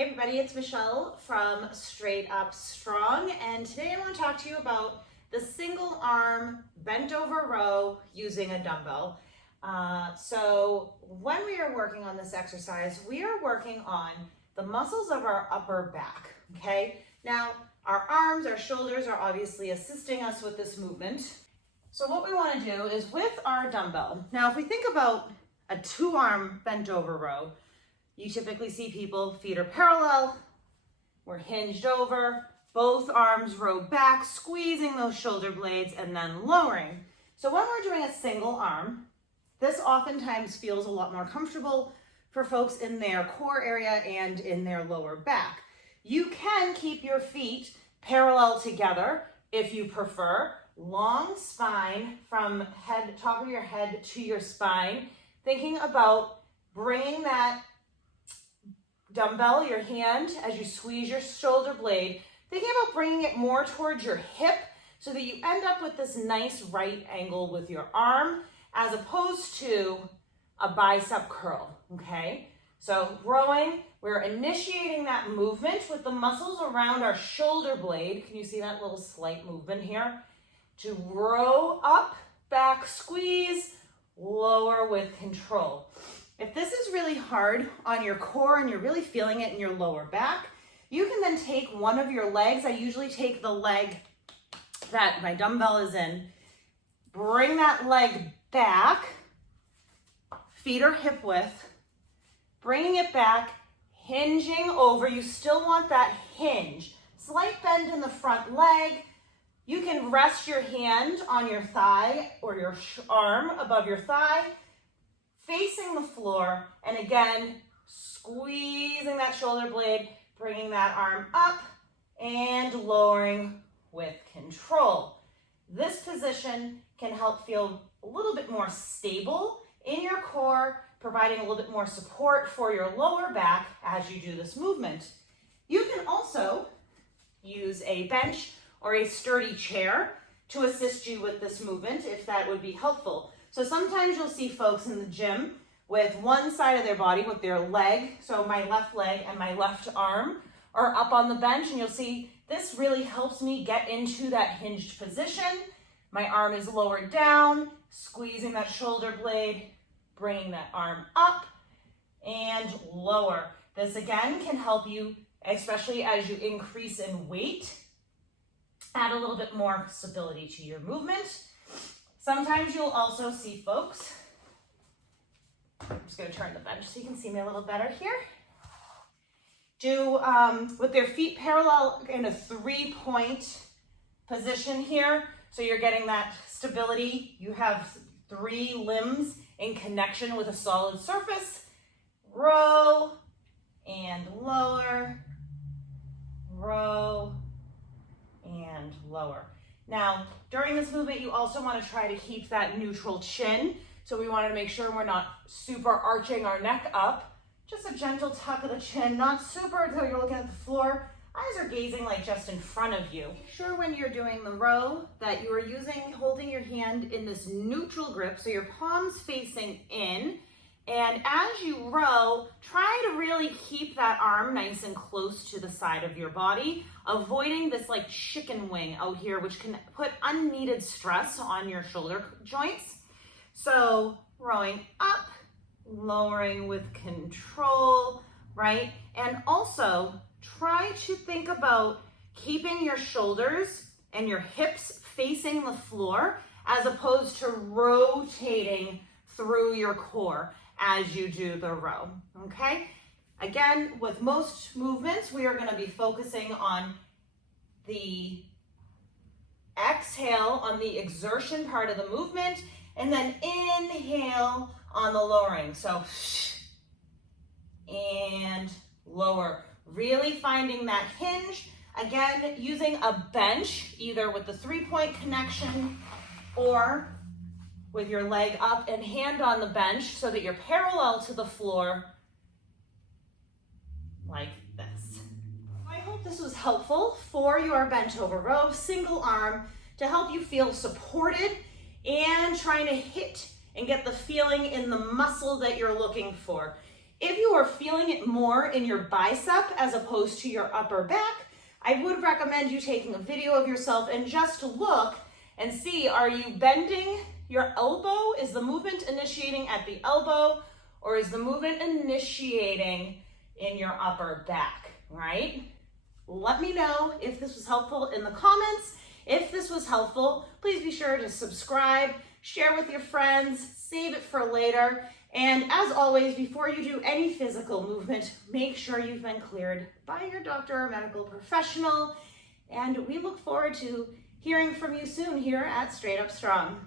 Hey everybody, it's Michelle from Straight Up Strong, and today I want to talk to you about the single arm bent over row using a dumbbell. So when we are working on this exercise, we are working on the muscles of our upper back, okay? Now, our arms, our shoulders are obviously assisting us with this movement. So what we want to do is with our dumbbell, now if we think about a two-arm bent over row, you typically see people, feet are parallel, we're hinged over, both arms row back, squeezing those shoulder blades and then lowering. So when we're doing a single arm, this oftentimes feels a lot more comfortable for folks in their core area and in their lower back. You can keep your feet parallel together if you prefer. Long spine from top of your head to your spine, thinking about bringing that dumbbell, your hand, as you squeeze your shoulder blade, thinking about bringing it more towards your hip so that you end up with this nice right angle with your arm as opposed to a bicep curl, okay? So rowing, we're initiating that movement with the muscles around our shoulder blade. Can you see that little slight movement here? To row up, back, squeeze, lower with control. If this is really hard on your core and you're really feeling it in your lower back, you can then take one of your legs. I usually take the leg that my dumbbell is in, bring that leg back, feet are hip width, bringing it back, hinging over. You still want that hinge. Slight bend in the front leg. You can rest your hand on your thigh or your arm above your thigh, facing the floor, and again, squeezing that shoulder blade, bringing that arm up and lowering with control. This position can help feel a little bit more stable in your core, providing a little bit more support for your lower back as you do this movement. You can also use a bench or a sturdy chair to assist you with this movement if that would be helpful. So sometimes you'll see folks in the gym with one side of their body, with their leg, so my left leg and my left arm are up on the bench, and you'll see this really helps me get into that hinged position. My arm is lowered down, squeezing that shoulder blade, bringing that arm up and lower. This again can help you, especially as you increase in weight, add a little bit more stability to your movement. Sometimes you'll also see folks, I'm just going to turn the bench so you can see me a little better here, do with their feet parallel in a 3-point position here. So you're getting that stability. You have 3 limbs in connection with a solid surface. Row and lower, row and lower. Now, during this movement, you also want to try to keep that neutral chin. So we want to make sure we're not super arching our neck up. Just a gentle tuck of the chin, not super until you're looking at the floor. Eyes are gazing like just in front of you. Make sure when you're doing the row that you are holding your hand in this neutral grip, so your palms facing in. And as you row, try to really keep that arm nice and close to the side of your body, avoiding this like chicken wing out here, which can put unneeded stress on your shoulder joints. So rowing up, lowering with control, right? And also try to think about keeping your shoulders and your hips facing the floor as opposed to rotating through your core as you do the row, okay? Again, with most movements, we are gonna be focusing on the exhale on the exertion part of the movement, and then inhale on the lowering. So, and lower. Really finding that hinge. Again, using a bench, either with the 3-point connection or with your leg up and hand on the bench so that you're parallel to the floor like this. I hope this was helpful for your bent over row, single arm, to help you feel supported and trying to hit and get the feeling in the muscle that you're looking for. If you are feeling it more in your bicep as opposed to your upper back, I would recommend you taking a video of yourself and just look and see, are you bending your elbow? Is the movement initiating at the elbow, or is the movement initiating in your upper back, right? Let me know if this was helpful in the comments. If this was helpful, please be sure to subscribe, share with your friends, save it for later. And as always, before you do any physical movement, make sure you've been cleared by your doctor or medical professional. And we look forward to hearing from you soon here at Straight Up Strong.